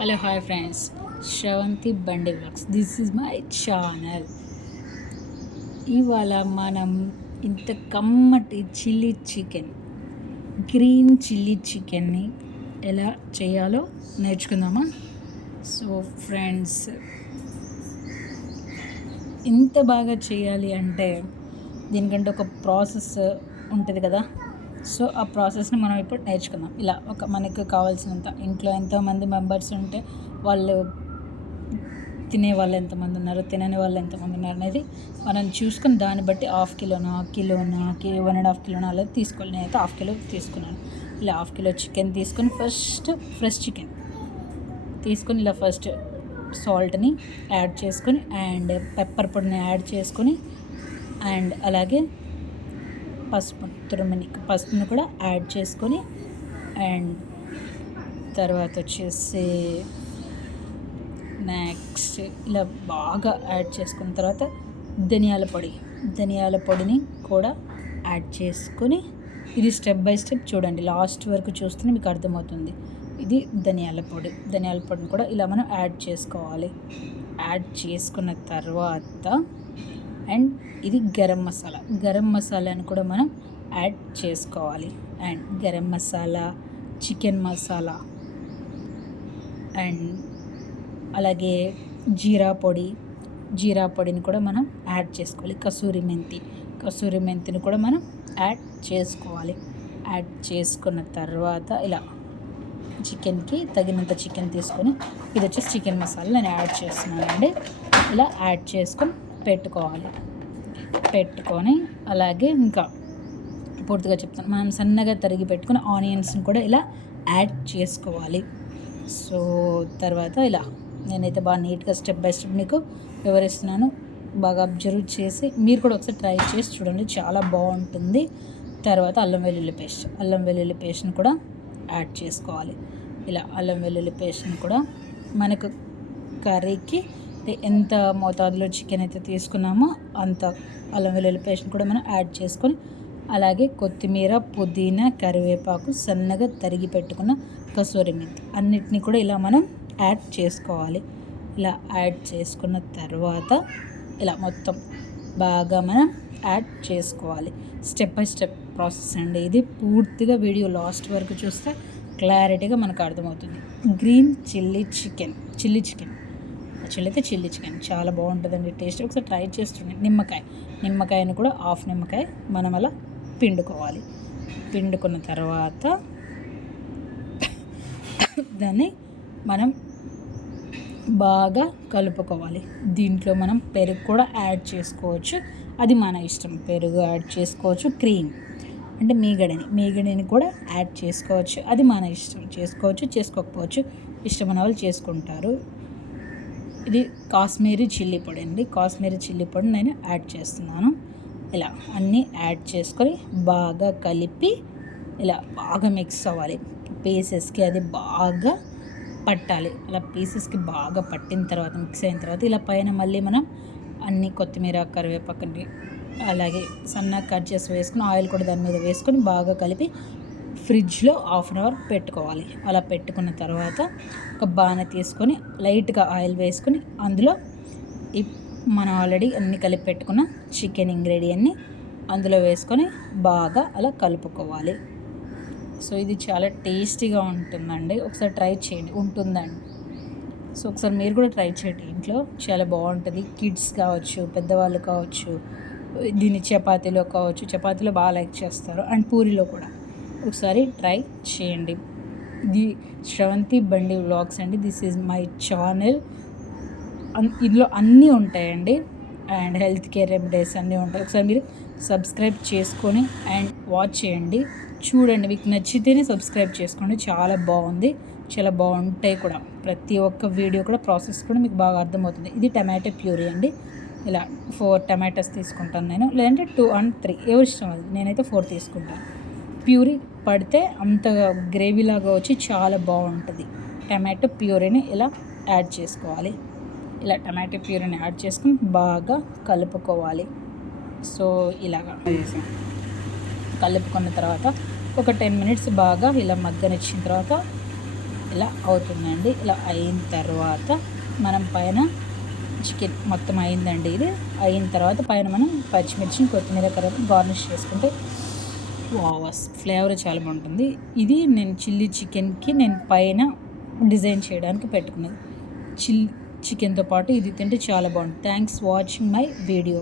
Hello hi friends, Sravanthi బండి vlogs. This is my channel. ఇవాళ మనం ఇంత కమ్మటి గ్రీన్ చిల్లీ చికెన్ని ఎలా చేయాలో నేర్చుకుందామా? సో ఫ్రెండ్స్, ఇంత బాగా చేయాలి అంటే దీనికంటే ఒక ప్రాసెస్ ఉంటుంది కదా. సో ఆ ప్రాసెస్ని మనం ఇప్పుడు నేర్చుకుందాం. ఇలా మనకు కావాల్సినంత, ఇంట్లో ఎంతోమంది మెంబర్స్ ఉంటే వాళ్ళు తినే వాళ్ళు ఎంతమంది ఉన్నారు, తినని వాళ్ళు ఎంతమంది ఉన్నారు అనేది మనం చూసుకొని దాన్ని బట్టి హాఫ్ కిలోనా 1.5 కిలోనా అలా తీసుకోవాలి. నేనైతే హాఫ్ కిలో తీసుకున్నాను. ఇలా హాఫ్ కిలో చికెన్ తీసుకొని ఫస్ట్ ఫ్రెష్ చికెన్ తీసుకొని ఇలా ఫస్ట్ సాల్ట్ని యాడ్ చేసుకొని అండ్ పెప్పర్ పొడిని యాడ్ చేసుకొని అండ్ అలాగే పసుపుని కూడా యాడ్ చేసుకొని అండ్ తర్వాత వచ్చేసి నెక్స్ట్ ఇలా బాగా యాడ్ చేసుకున్న తర్వాత ధనియాల పొడిని కూడా యాడ్ చేసుకొని, ఇది స్టెప్ బై స్టెప్ చూడండి, లాస్ట్ వరకు చూస్తేనే మీకు అర్థమవుతుంది. ఇది ధనియాల పొడిని కూడా ఇలా మనం యాడ్ చేసుకోవాలి. యాడ్ చేసుకున్న తర్వాత అండ్ ఇది గరం మసాలాని కూడా మనం యాడ్ చేసుకోవాలి. And garam masala, chicken masala and అలాగే జీరా పొడిని కూడా మనం యాడ్ చేసుకోవాలి. కసూరి మెంతిని కూడా మనం యాడ్ చేసుకోవాలి. యాడ్ చేసుకున్న తర్వాత ఇలా చికెన్కి తగినంత చికెన్ తీసుకొని, ఇది వచ్చేసి చికెన్ మసాలా నేను యాడ్ చేస్తున్నానండి. ఇలా యాడ్ చేసుకొని పెట్టుకొని అలాగే ఇంకా పూర్తిగా చెప్తాను, మనం సన్నగా తరిగి పెట్టుకుని ఆనియన్స్ని కూడా ఇలా యాడ్ చేసుకోవాలి. సో తర్వాత ఇలా నేనైతే బాగా నీట్గా స్టెప్ బై స్టెప్ మీకు వివరిస్తున్నాను. బాగా అబ్జర్వ్ చేసి మీరు కూడా ఒకసారి ట్రై చేసి చూడండి, చాలా బాగుంటుంది. తర్వాత అల్లం వెల్లుల్లి పేస్ట్ని కూడా యాడ్ చేసుకోవాలి. ఇలా అల్లం వెల్లుల్లి పేస్ట్ని కూడా మనకు కర్రీకి ఎంత మోతాదులో చికెన్ అయితే తీసుకున్నామో అంత అల్లం వెల్లుల్లి పేస్ట్ని కూడా మనం యాడ్ చేసుకొని, అలాగే కొత్తిమీర, పుదీనా, కరివేపాకు, సన్నగా తరిగి పెట్టుకున్న కసూరి మెంతి అన్నిటినీ కూడా ఇలా మనం యాడ్ చేసుకోవాలి. ఇలా యాడ్ చేసుకున్న తర్వాత ఇలా మొత్తం బాగా మనం యాడ్ చేసుకోవాలి. స్టెప్ బై స్టెప్ ప్రాసెస్ అండి ఇది. పూర్తిగా వీడియో లాస్ట్ వరకు చూస్తే క్లారిటీగా మనకు అర్థమవుతుంది. గ్రీన్ చిల్లీ చికెన్ యాక్చువల్లీ అయితే చిల్లీ చికెన్ చాలా బాగుంటుందండి టేస్ట్. ఒకసారి ట్రై చేస్తుండే. నిమ్మకాయను కూడా హాఫ్ నిమ్మకాయ మనం అలా పిండుకున్న తర్వాత దాన్ని మనం బాగా కలుపుకోవాలి. దీంట్లో మనం పెరుగు కూడా యాడ్ చేసుకోవచ్చు, అది మన ఇష్టం. పెరుగు యాడ్ చేసుకోవచ్చు, క్రీమ్ అంటే మీగడని కూడా యాడ్ చేసుకోవచ్చు, అది మన ఇష్టం. చేసుకోకపోవచ్చు, ఇష్టమైన వాళ్ళు చేసుకుంటారు. ఇది కాశ్మీరీ చిల్లీ పొడి అండి. కాశ్మీరీ చిల్లీ పొడి నేను యాడ్ చేస్తున్నాను. ఇలా అన్నీ యాడ్ చేసుకొని బాగా కలిపి ఇలా బాగా మిక్స్ అవ్వాలి. పీసెస్కి అది బాగా పట్టాలి. అలా పీసెస్కి బాగా పట్టిన తర్వాత, మిక్స్ అయిన తర్వాత ఇలా పైన మళ్ళీ మనం అన్ని కొత్తిమీర, కరివేపాకుని అలాగే సన్నగా కట్ చేసి వేసుకుని ఆయిల్ కూడా దాని మీద వేసుకొని బాగా కలిపి ఫ్రిడ్జ్లో హాఫ్ అన్ అవర్ పెట్టుకోవాలి. అలా పెట్టుకున్న తర్వాత ఒక బాణ తీసుకొని లైట్గా ఆయిల్ వేసుకొని అందులో మనం ఆల్రెడీ అన్ని కలిపి పెట్టుకున్న చికెన్ ఇంగ్రీడియంట్ని అందులో వేసుకొని బాగా అలా కలుపుకోవాలి. సో ఇది చాలా టేస్టీగా ఉంటుందండి. ఒకసారి ట్రై చేయండి, ఉంటుందండి. సో ఒకసారి మీరు కూడా ట్రై చేయండి ఇంట్లో, చాలా బాగుంటుంది. కిడ్స్ కావచ్చు, పెద్దవాళ్ళు కావచ్చు, దీన్ని చపాతీలో బాగా లైక్ చేస్తారు అండ్ పూరిలో కూడా. ఒకసారి ట్రై చేయండి. ఇది శ్రవంతి బండి వ్లాగ్స్ అండి. This is my channel. ఇందులో అన్నీ ఉంటాయండి అండ్ హెల్త్ కేర్ రెమెడీస్ అన్నీ ఉంటాయి. ఒకసారి మీరు సబ్స్క్రైబ్ చేసుకొని అండ్ వాచ్ చేయండి, చూడండి. మీకు నచ్చితేనే సబ్స్క్రైబ్ చేసుకోండి. చాలా బాగుంటాయి కూడా. ప్రతి ఒక్క వీడియో కూడా ప్రాసెస్ కూడా మీకు బాగా అర్థమవుతుంది. ఇది టమాటో ప్యూరీ అండి. ఇలా 4 టమాటోస్ తీసుకుంటాను నేను, లేదంటే 2 and 3 ఎవరి ఇష్టం అది. నేనైతే 4 తీసుకుంటాను. ప్యూరీ పడితే అంత గ్రేవీలాగా వచ్చి చాలా బాగుంటుంది. టమాటో ప్యూరీని ఇలా యాడ్ చేసుకోవాలి. ఇలా టమాటో ప్యూరీని యాడ్ చేసుకుని బాగా కలుపుకోవాలి. సో ఇలాగా కలుపుకున్న తర్వాత ఒక 10 minutes బాగా ఇలా మగ్గనిచ్చిన తర్వాత ఇలా అవుతుందండి. ఇలా అయిన తర్వాత మనం పైన చికెన్ మొత్తం అయిందండి. ఇది అయిన తర్వాత పైన మనం పచ్చిమిర్చిని కొత్తిమీర కరివేపాకు గార్నిష్ చేసుకుంటే వావ్! ఫ్లేవర్ చాలా బాగుంటుంది. ఇది నేను చిల్లీ చికెన్‌కి నేను పైన డిజైన్ చేయడానికి పెట్టుకున్నది. చికెన్‌తో పాటు ఇది తింటే చాలా బాగుంటుంది. Thanks watching my video.